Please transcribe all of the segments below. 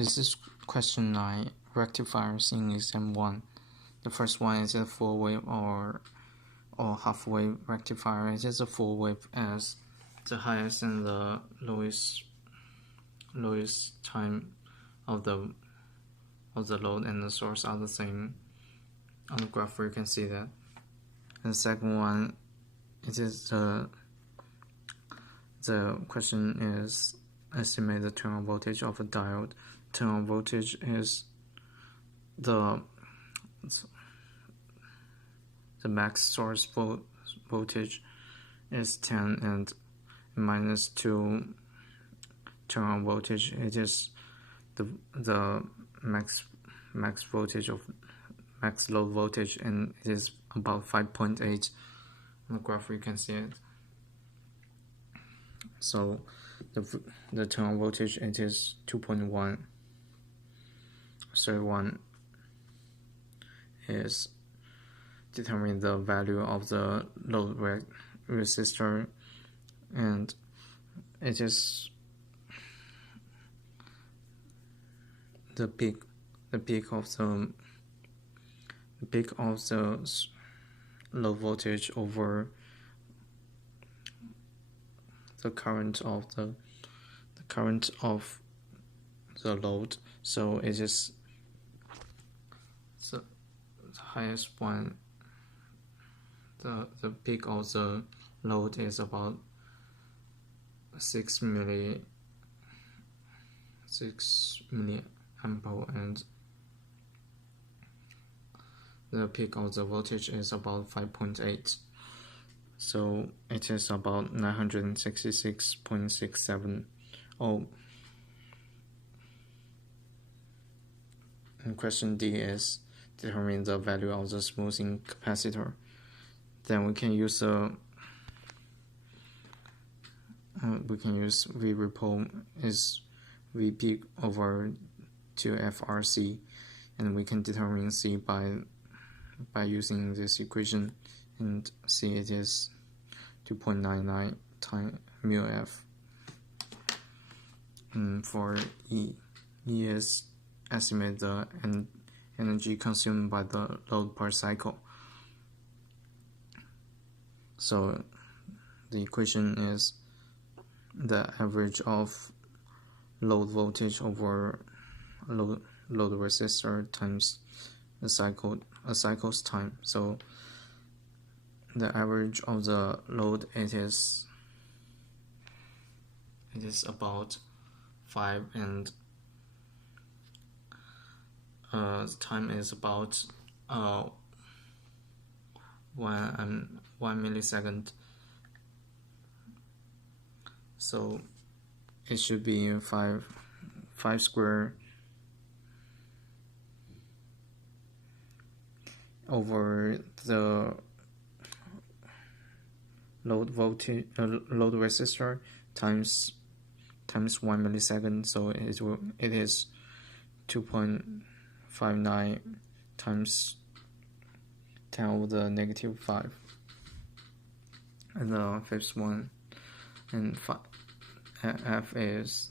This is question 9, rectifiers in exam 1. The first one is a full wave or half wave rectifier. It is a full wave as the highest and the lowest time of the load and the source are the same. On the graph you can see that. And the second one, it is the question is estimate the turn-on voltage of a diode. Turn-on voltage is the max source voltage is 10 and minus 2 turn-on voltage. It is the max voltage of max load voltage, and it is about 5.8. On the graph you can see it. So the turn-on voltage, it is 2.1. Third one is determine the value of the load resistor, and it is the peak of the low voltage over the current of the load. So it is the highest one. The peak of the load is about 6 milliampere, and the peak of the voltage is about 5.8. So it is about 966.67 ohm. And question D is determine the value of the smoothing capacitor. Then we can use V repel is V peak over 2FRC, and we can determine C by using this equation, and C it is 2.99 times mu F. And for E is estimate the energy consumed by the load per cycle. So the equation is the average of load voltage over load resistor times a cycle's time. So the average of the load, it is about 5, and time is about 1 millisecond. So it should be 5 square over the load voltage, load resistor times 1 millisecond. So it is 2.59 times 10 over the negative 5. And the fifth one, and F is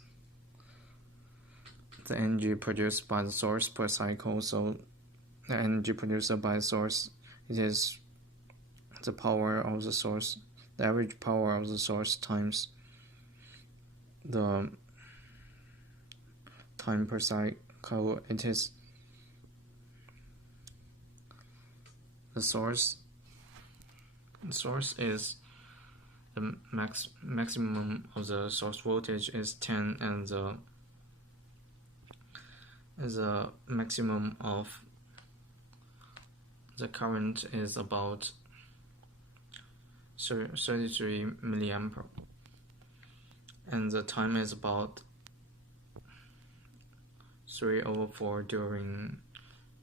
the energy produced by the source per cycle. So the energy produced by the source, it is the power of the source, the average power of the source times the time per cycle. It is the source is the maximum of the source voltage is 10, and the maximum of the current is about 33 milliampere, and the time is about 3/4 during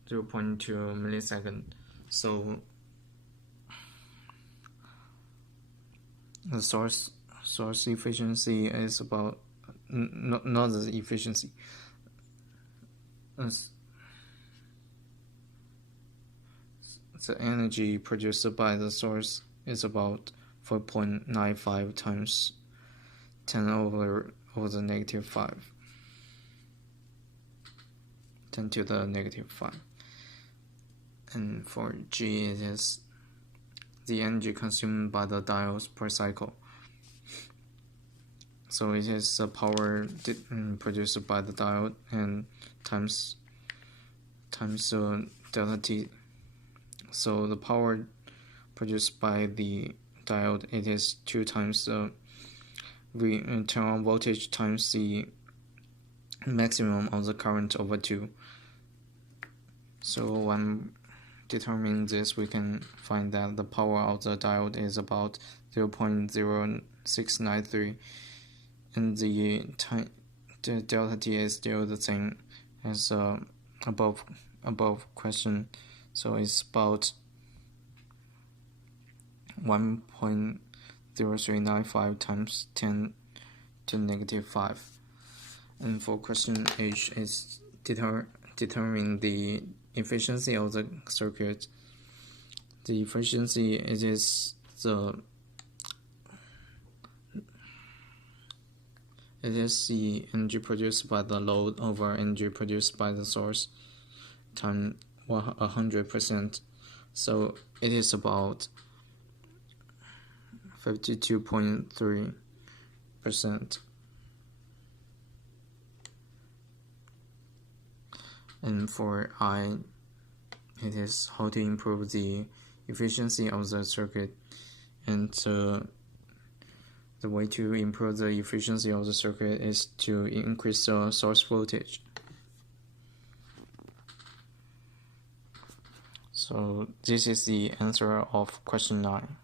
0.2 millisecond. So the source efficiency is about not the efficiency. The energy produced by the source is about 4.95 times 10 over the negative 5. 10 to the negative 5. And for G, it is the energy consumed by the diodes per cycle. So it is the power produced by the diode and times delta T. So the power produced by the diode, it is 2 times the turn on voltage times the maximum of the current over 2. So when determining this, we can find that the power of the diode is about 0.0693, and the delta T is still the same as above question. So it's about 1.0395 times 10 to negative 5. And for question H, is determining the efficiency of the circuit. The efficiency, it is the energy produced by the load over energy produced by the source times 100%. So it is about 52.3%. And for I, it is how to improve the efficiency of the circuit. And the way to improve the efficiency of the circuit is to increase the source voltage. So this is the answer of question 9.